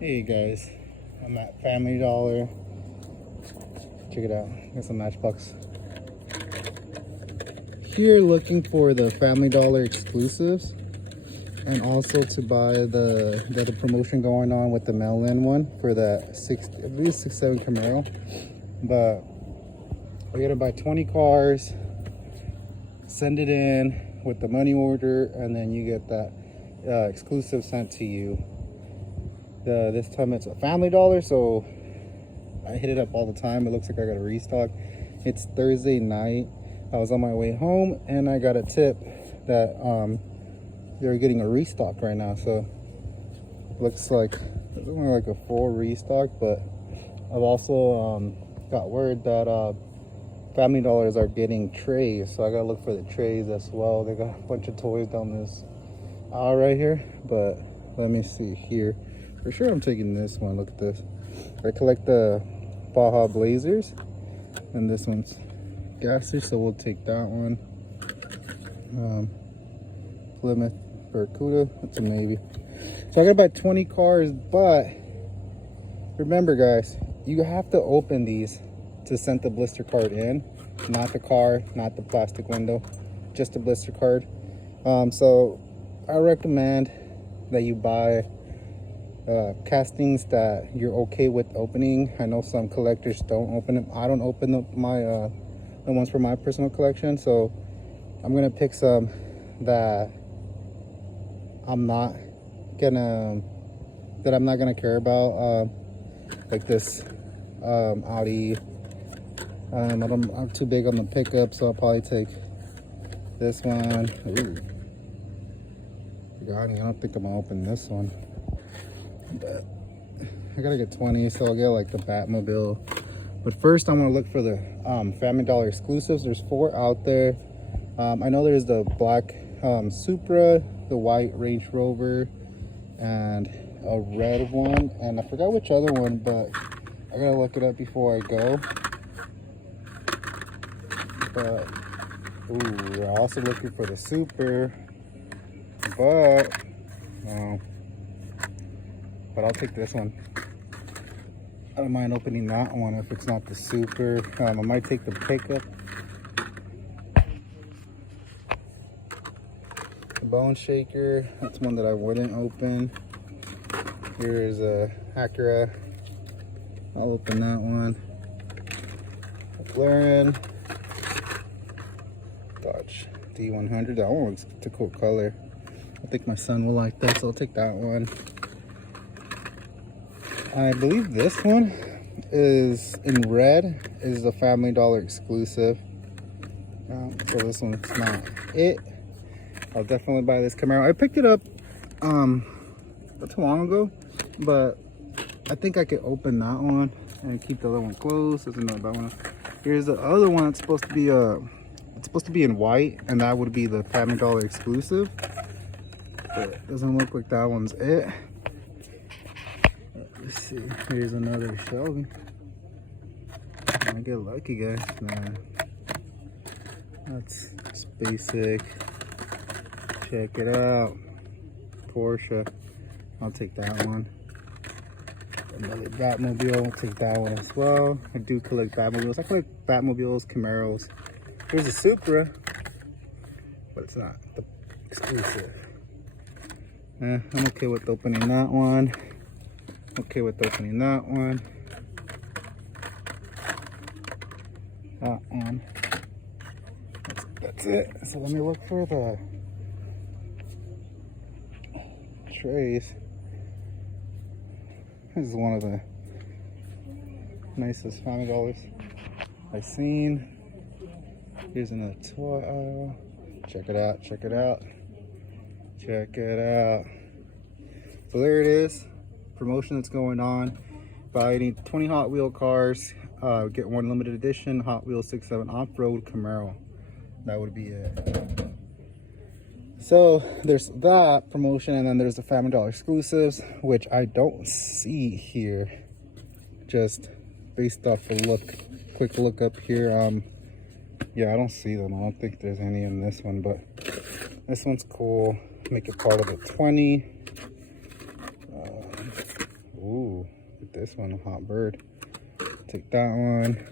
Hey guys, I'm at Family Dollar. Check it out. Got some Matchbox. Here looking for the Family Dollar exclusives, and also to buy the promotion going on with the mail-in one for that at least 6-7 Camaro. But we're gonna buy 20 cars, send it in with the money order, and then you get that exclusive sent to you. This time it's a Family Dollar, so I hit it up all the time. It looks like I got a restock. It's Thursday night. I was on my way home and I got a tip that they're getting a restock right now. So looks like it's only like a full restock, but I've also got word that Family Dollars are getting trays, so I gotta look for the trays as well. They got a bunch of toys down this aisle right here, but let me see here. For sure I'm taking this one. Look at this. I collect the Baja Blazers, and this one's Gasser, so we'll take that one. Plymouth Barracuda, that's a maybe. So I gotta buy 20 cars, but remember guys, you have to open these to send the blister card in. Not the car, not the plastic window, just the blister card. So I recommend that you buy castings that you're okay with opening. I know some collectors don't open them. I don't open up my the ones for my personal collection, so I'm gonna pick some that I'm not gonna care about, like this Audi. I'm too big on the pickup, so I'll probably take this one. Ooh. I don't think I'm gonna open this one, but I gotta get 20, so I'll get like the Batmobile. But first I'm gonna look for the Family Dollar exclusives. There's 4 out there. I know there's the black Supra, the white Range Rover, and a red one, and I forgot which other one, but I gotta look it up before I go. But ooh, we're also looking for the Super, but I'll take this one. I don't mind opening that one if it's not the Super. I might take the pickup. The Bone Shaker, that's one that I wouldn't open. Here's a Acura. I'll open that one. McLaren. Dodge D100. That one looks a cool color. I think my son will like that, so I'll take that one. I believe this one is in red, is the Family Dollar exclusive. So this one's not it. I'll definitely buy this Camaro. I picked it up not too long ago, but I think I could open that one and keep the other one closed. There's another one. Here's the other one. It's supposed to be in white, and that would be the Family Dollar exclusive. But it doesn't look like that one's it. Let's see. Here's another Shelby. I get lucky, guys. Nah. That's just basic. Check it out. Porsche. I'll take that one. Another Batmobile. I'll take that one as well. I do collect Batmobiles. I collect Batmobiles, Camaros. Here's a Supra, but it's not the exclusive. I'm okay with opening that one. Okay with opening that one. That one. That's it. So let me look for the trays. This is one of the nicest Family Dollars I've seen. Here's another toy aisle. Check it out, check it out. Check it out. So there it is. Promotion that's going on. Buy any 20 Hot Wheel cars, get one limited edition Hot Wheels 6.7 off-road Camaro. That would be it. So there's that promotion, and then there's the Family Dollar exclusives, which I don't see here. Just based off a quick look up here. Yeah, I don't see them. I don't think there's any in this one, but this one's cool. Make it part of the 20. Ooh, This one, a hot bird. Take that one.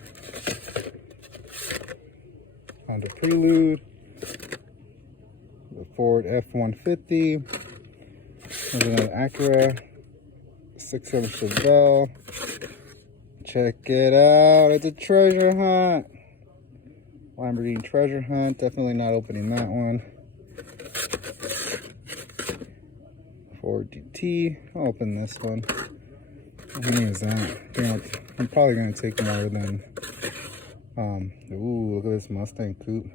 Honda Prelude. The Ford F-150. There's another Acura. 6-7 Chevelle. Check it out. It's a treasure hunt. Lamborghini treasure hunt. Definitely not opening that one. Ford GT. I'll open this one. How many is that? I'm probably gonna take more than ooh, look at this Mustang coupe.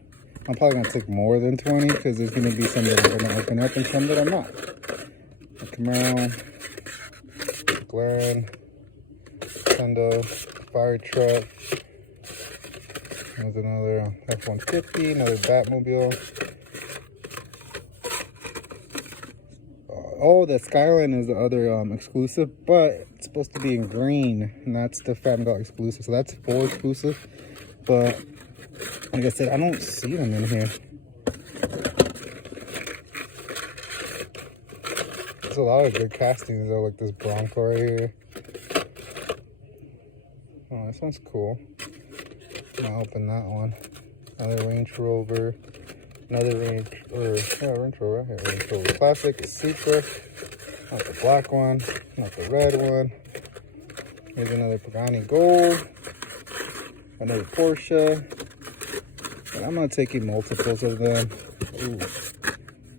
I'm probably gonna take more than 20 because there's gonna be some that I'm gonna open up and some that I'm not. A Camaro, McLaren, Nintendo, fire truck. There's another F-150, another Batmobile. Oh, the Skyline is the other exclusive, but it's supposed to be in green, and that's the Family Dollar exclusive. So that's 4 exclusive, but like I said, I don't see them in here. There's a lot of good castings though, like this Bronco right here. Oh, this one's cool. I'll open that one. Another Range Rover. Another Range Rover right here. Range Rover Classic, Supra. Not the black one, not the red one. Here's another Pagani Gold. Another Porsche. And I'm not taking multiples of them. Ooh.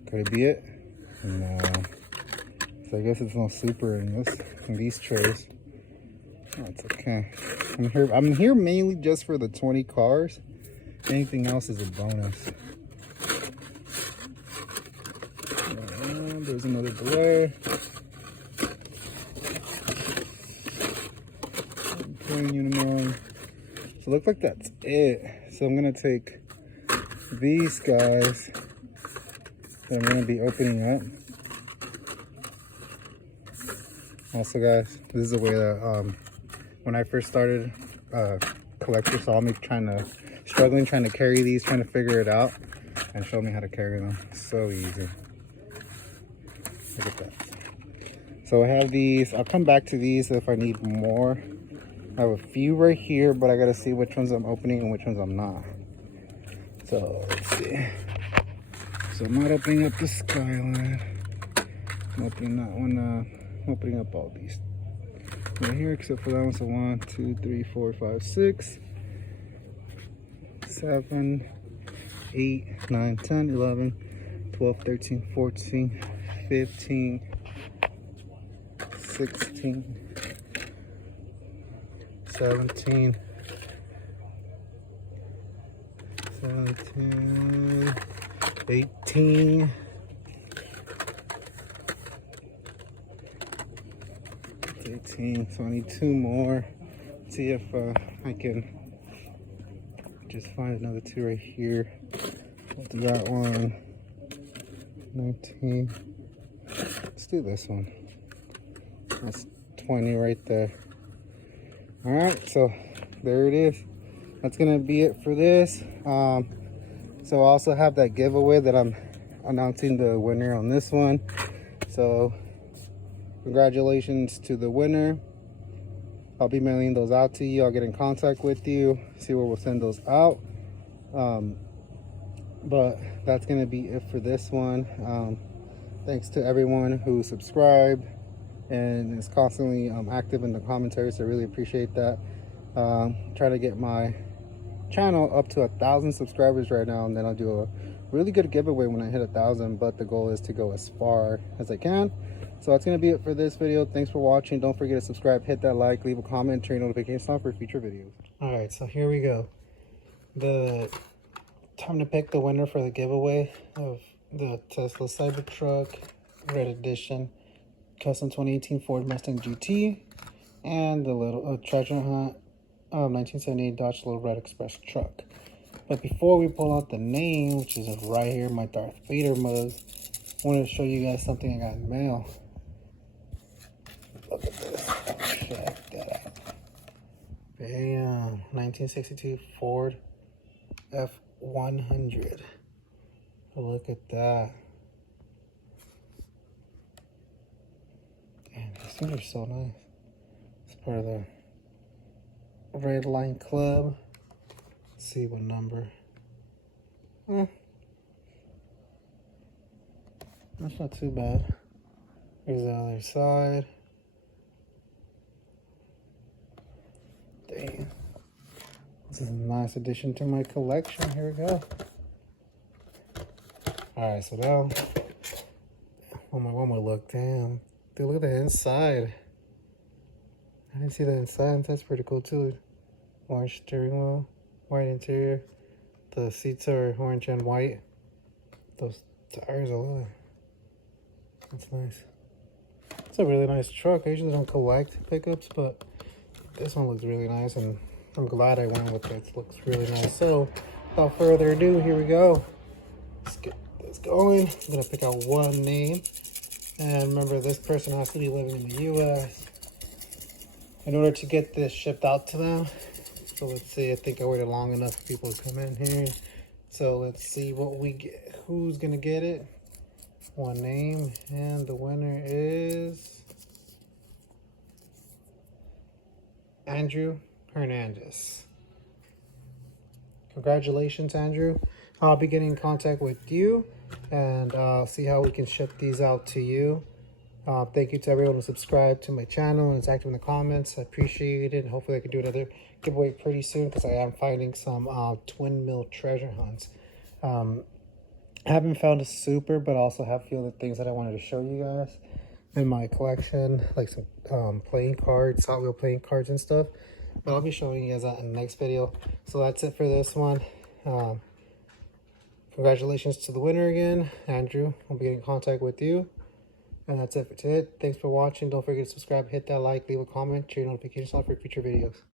Could it be it? No. So I guess it's no Supra in these trays. That's okay. I'm here mainly just for the 20 cars. Anything else is a bonus. There's another delay. Union. So it looks like that's it. So I'm gonna take these guys that I'm gonna be opening up. Also, guys, this is the way that when I first started, collector saw me struggling trying to carry these, trying to figure it out, and showed me how to carry them. So easy. Look at that. So I have these. I'll come back to these if I need more. I have a few right here, but I gotta see which ones I'm opening and which ones I'm not. So let's see. So I'm not opening up the Skyline. I'm opening that one up. I'm opening up all these right here, except for that one. So 1, 2, 3, 4, 5, 6, 7, 8, 9, 10, 11, 12, 13, 14, 15, 16, 17, 18, 18, so I need 2 more. See if I can just find another 2 right here. I'll do that one. 19. Let's do this one. That's 20 right there. All right, so there it is. That's gonna be it for this. So I also have that giveaway that I'm announcing the winner on this one. So congratulations to the winner. I'll be mailing those out to you. I'll get in contact with you, see where we'll send those out. But that's gonna be it for this one. Thanks to everyone who subscribed and is constantly active in the commentaries. I really appreciate that. Try to get my channel up to 1,000 subscribers right now, and then I'll do a really good giveaway when I hit 1,000, but the goal is to go as far as I can. So that's going to be it for this video. Thanks for watching. Don't forget to subscribe, hit that like, leave a comment, turn your notifications on for future videos. All right, so here we go. The time to pick the winner for the giveaway of the Tesla Cybertruck Red Edition Custom 2018 Ford Mustang GT and the little treasure hunt 1978 Dodge Little Red Express truck. But before we pull out the name, which is right here, my Darth Vader mug, I wanted to show you guys something I got in mail. Look at this. Check that out. Bam. 1962 Ford F100. Look at that. Man, these things are so nice. part of the Red Line Club. Let's see what number. That's not too bad. Here's the other side. Damn. This is a nice addition to my collection. Here we go. Alright, so now one more look. Damn. Dude, look at the inside. I didn't see the inside. That's pretty cool too. Orange steering wheel, white interior. The seats are orange and white. Those tires are low. That's nice. It's a really nice truck. I usually don't collect pickups, but this one looks really nice, and I'm glad I went with it. It looks really nice. So, without further ado, here we go. Let's get this going. I'm gonna pick out one name, and remember, this person has to be living in the U.S. in order to get this shipped out to them. So let's see. I think I waited long enough for people to come in here. So let's see what we get. Who's gonna get it? One name, and the winner is Andrew Hernandez. Congratulations, Andrew. I'll be getting in contact with you and see how we can ship these out to you. Thank you to everyone who subscribed to my channel and is active in the comments. I appreciate it. Hopefully I can do another giveaway pretty soon, because I am finding some twin mill treasure hunts. I haven't found a super, but I also have a few other things that I wanted to show you guys in my collection, like some playing cards, Hot Wheel playing cards and stuff. But I'll be showing you guys that in the next video. So that's it for this one. Congratulations to the winner again, Andrew. I'll be getting in contact with you. And that's it for today. Thanks for watching. Don't forget to subscribe, hit that like, leave a comment, turn your notifications on for future videos.